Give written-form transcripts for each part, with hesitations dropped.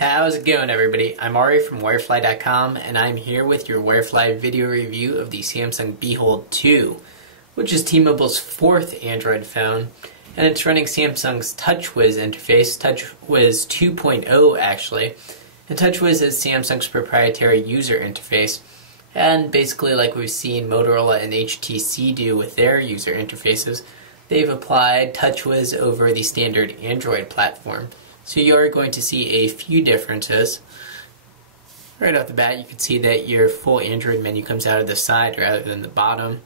How's it going, everybody? I'm Ari from Wirefly.com, and I'm here with your Wirefly video review of the Samsung Behold 2, which is T-Mobile's fourth Android phone, and it's running Samsung's TouchWiz interface, TouchWiz 2.0 actually, and TouchWiz is Samsung's proprietary user interface, and basically like we've seen Motorola and HTC do with their user interfaces, they've applied TouchWiz over the standard Android platform. So you're going to see a few differences. Right off the bat, you can see that your full Android menu comes out of the side rather than the bottom.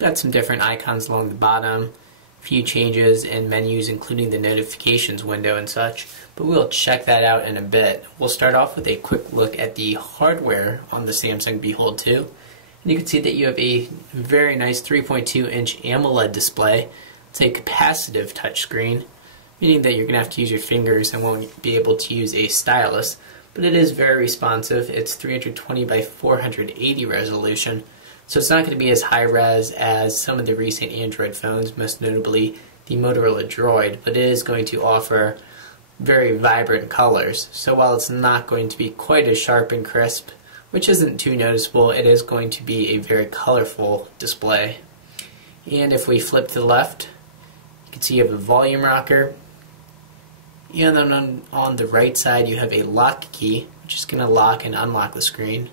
Got some different icons along the bottom, a few changes in menus including the notifications window and such, but we'll check that out in a bit. We'll start off with a quick look at the hardware on the Samsung Behold 2. And you can see that you have a very nice 3.2-inch AMOLED display. It's a capacitive touchscreen, meaning that you're going to have to use your fingers and won't be able to use a stylus, but it is very responsive. It's 320 by 480 resolution, so it's not going to be as high res as some of the recent Android phones, most notably the Motorola Droid, but it is going to offer very vibrant colors. So while it's not going to be quite as sharp and crisp, which isn't too noticeable, it is going to be a very colorful display. And if we flip to the left, you can see you have a volume rocker. And then on the right side you have a lock key, which is going to lock and unlock the screen.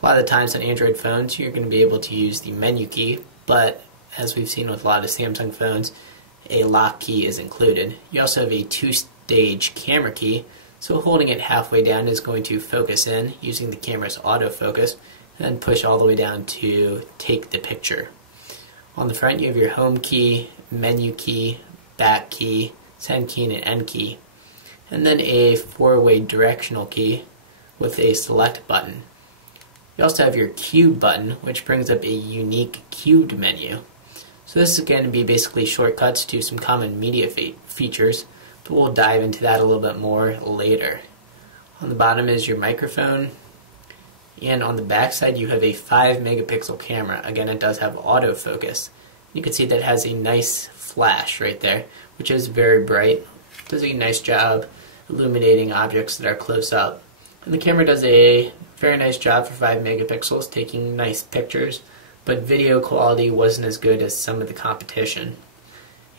A lot of the times on Android phones you're going to be able to use the menu key, but as we've seen with a lot of Samsung phones, a lock key is included. You also have a two-stage camera key, so holding it halfway down is going to focus in using the camera's autofocus, and then push all the way down to take the picture. On the front you have your home key, menu key, back key, send key, and an end key, and then a four-way directional key with a select button. You also have your cube button, which brings up a unique cubed menu. So this is going to be basically shortcuts to some common media features, but we'll dive into that a little bit more later. On the bottom is your microphone, and on the back side you have a 5-megapixel camera. Again, it does have autofocus. You can see that it has a nice flash right there, which is very bright. Does a nice job illuminating objects that are close up. And the camera does a very nice job for 5 megapixels, taking nice pictures, but video quality wasn't as good as some of the competition.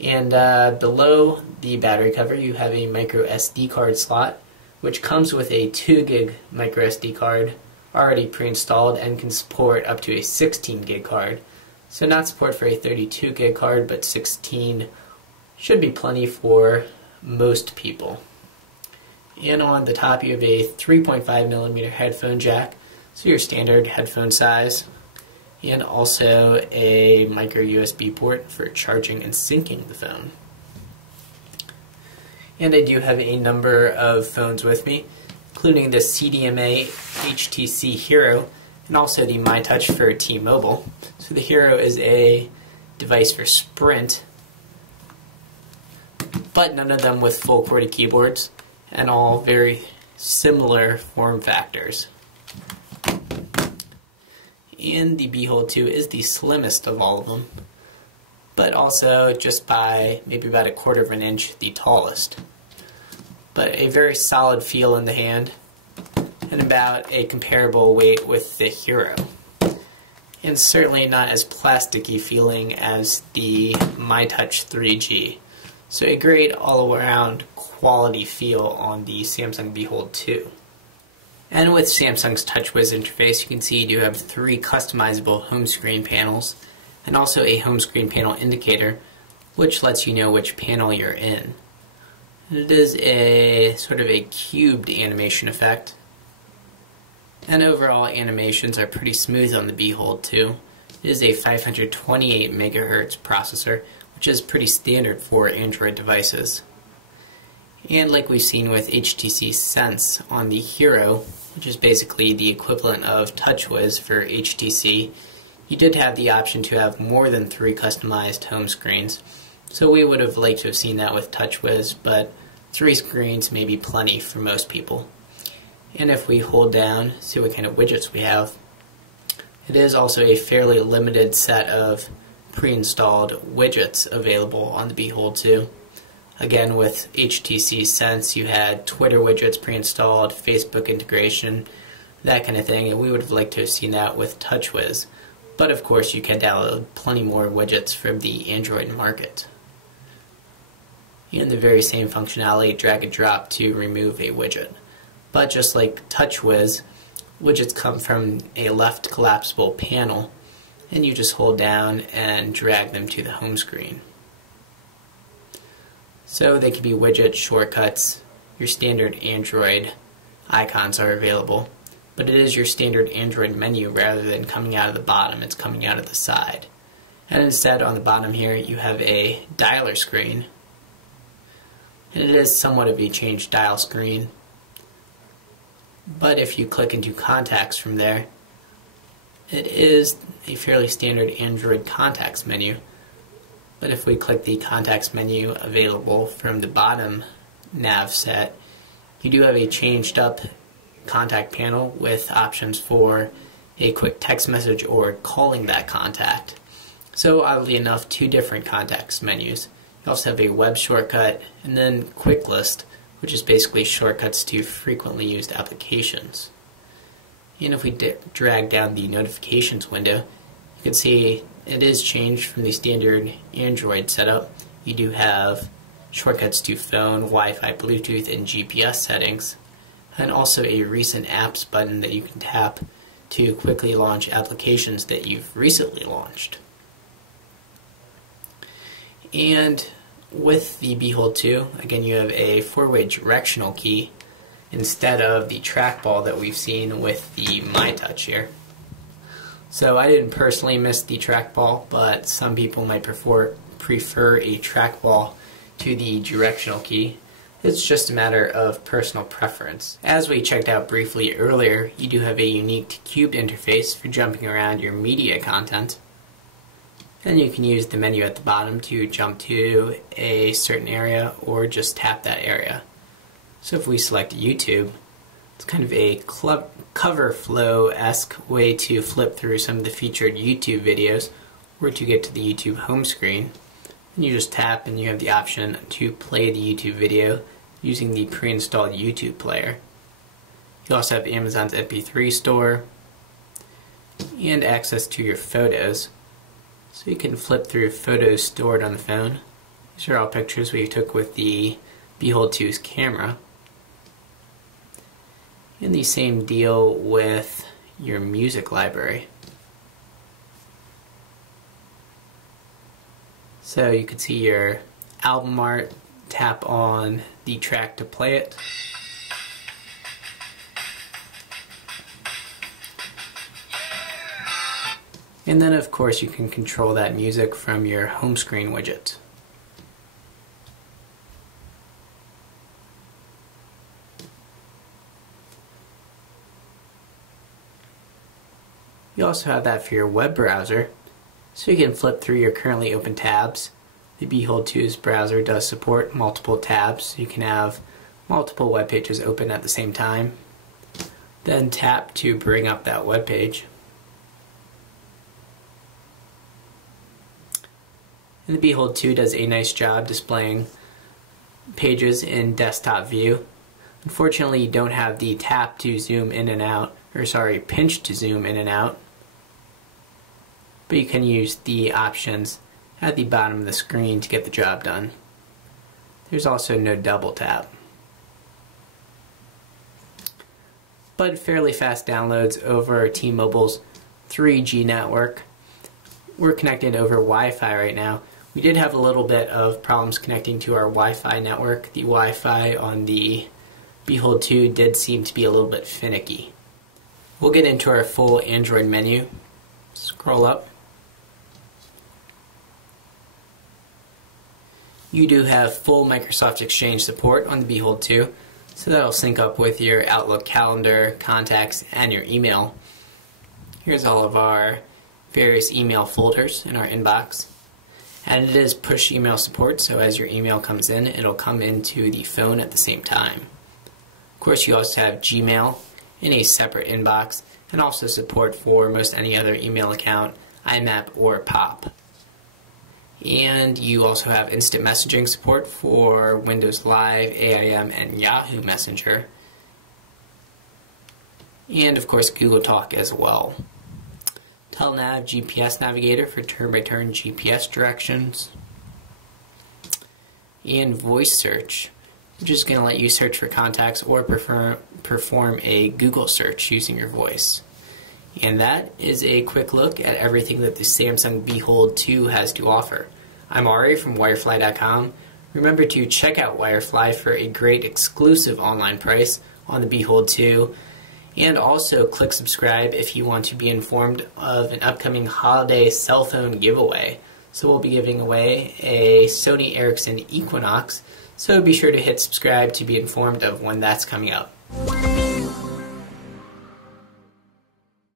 And below the battery cover you have a micro SD card slot, which comes with a 2 gig micro SD card already pre-installed and can support up to a 16 gig card. So not support for a 32 gig card, but 16 should be plenty for most people. And on the top you have a 3.5mm headphone jack, so your standard headphone size, and also a micro USB port for charging and syncing the phone. And I do have a number of phones with me, including the CDMA HTC Hero and also the MyTouch for T-Mobile. So the Hero is a device for Sprint, but none of them with full QWERTY keyboards, and all very similar form factors. And the Behold 2 is the slimmest of all of them, but also just by maybe about 1/4 of an inch the tallest. But a very solid feel in the hand, and about a comparable weight with the Hero. And certainly not as plasticky feeling as the MyTouch 3G. So a great all-around quality feel on the Samsung Behold 2. And with Samsung's TouchWiz interface, you can see you do have 3 customizable home screen panels, and also a home screen panel indicator, which lets you know which panel you're in. It is a sort of a cubed animation effect, and overall animations are pretty smooth on the Behold 2. It is a 528 MHz processor, which is pretty standard for Android devices. And like we've seen with HTC Sense on the Hero, which is basically the equivalent of TouchWiz for HTC, you did have the option to have more than 3 customized home screens. So we would have liked to have seen that with TouchWiz, but 3 screens may be plenty for most people. And if we hold down, see what kind of widgets we have, it is also a fairly limited set of pre-installed widgets available on the Behold 2. Again, with HTC Sense, you had Twitter widgets pre-installed, Facebook integration, that kind of thing, and we would have liked to have seen that with TouchWiz. But of course, you can download plenty more widgets from the Android market. And the very same functionality, drag and drop to remove a widget. But just like TouchWiz, widgets come from a left collapsible panel, and you just hold down and drag them to the home screen. So they can be widgets, shortcuts, your standard Android icons are available, but it is your standard Android menu rather than coming out of the bottom, it's coming out of the side. And instead on the bottom here you have a dialer screen, and it is somewhat of a changed dial screen, but if you click into contacts from there, it is a fairly standard Android contacts menu. But if we click the contacts menu available from the bottom nav set, you do have a changed up contact panel with options for a quick text message or calling that contact. So oddly enough, two different contacts menus. You also have a web shortcut and then quick list, which is basically shortcuts to frequently used applications. And if we drag down the notifications window, you can see it is changed from the standard Android setup. You do have shortcuts to phone, Wi-Fi, Bluetooth, and GPS settings, and also a recent apps button that you can tap to quickly launch applications that you've recently launched. And with the Behold 2, again you have a four-way directional key instead of the trackball that we've seen with the MyTouch here. So I didn't personally miss the trackball, but some people might prefer a trackball to the directional key. It's just a matter of personal preference. As we checked out briefly earlier, you do have a unique cubed interface for jumping around your media content. And you can use the menu at the bottom to jump to a certain area or just tap that area. So if we select YouTube, it's kind of a cover flow-esque way to flip through some of the featured YouTube videos or to get to the YouTube home screen. And you just tap and you have the option to play the YouTube video using the pre-installed YouTube player. You also have Amazon's MP3 store and access to your photos. So you can flip through photos stored on the phone. These are all pictures we took with the Behold 2's camera. And the same deal with your music library. So you can see your album art, tap on the track to play it. And then of course you can control that music from your home screen widget. You also have that for your web browser, so you can flip through your currently open tabs. The Behold 2's browser does support multiple tabs. You can have multiple web pages open at the same time. Then tap to bring up that web page. And the Behold 2 does a nice job displaying pages in desktop view. Unfortunately, you don't have the tap to zoom in and out, pinch to zoom in and out. But you can use the options at the bottom of the screen to get the job done. There's also no double tap. But fairly fast downloads over T-Mobile's 3G network. We're connected over Wi-Fi right now. We did have a little bit of problems connecting to our Wi-Fi network. The Wi-Fi on the Behold 2 did seem to be a little bit finicky. We'll get into our full Android menu. Scroll up. You do have full Microsoft Exchange support on the Behold 2, so that'll sync up with your Outlook calendar, contacts, and your email. Here's all of our various email folders in our inbox. And it is push email support, so as your email comes in, it'll come into the phone at the same time. Of course, you also have Gmail in a separate inbox, and also support for most any other email account, IMAP or POP. And you also have instant messaging support for Windows Live, AIM, and Yahoo Messenger. And of course Google Talk as well. Telenav GPS Navigator for turn-by-turn GPS directions. And voice search, which is going to let you search for contacts or perform a Google search using your voice. And that is a quick look at everything that the Samsung Behold 2 has to offer. I'm Ari from Wirefly.com. Remember to check out Wirefly for a great exclusive online price on the Behold 2. And also click subscribe if you want to be informed of an upcoming holiday cell phone giveaway. So we'll be giving away a Sony Ericsson Equinox, so be sure to hit subscribe to be informed of when that's coming up.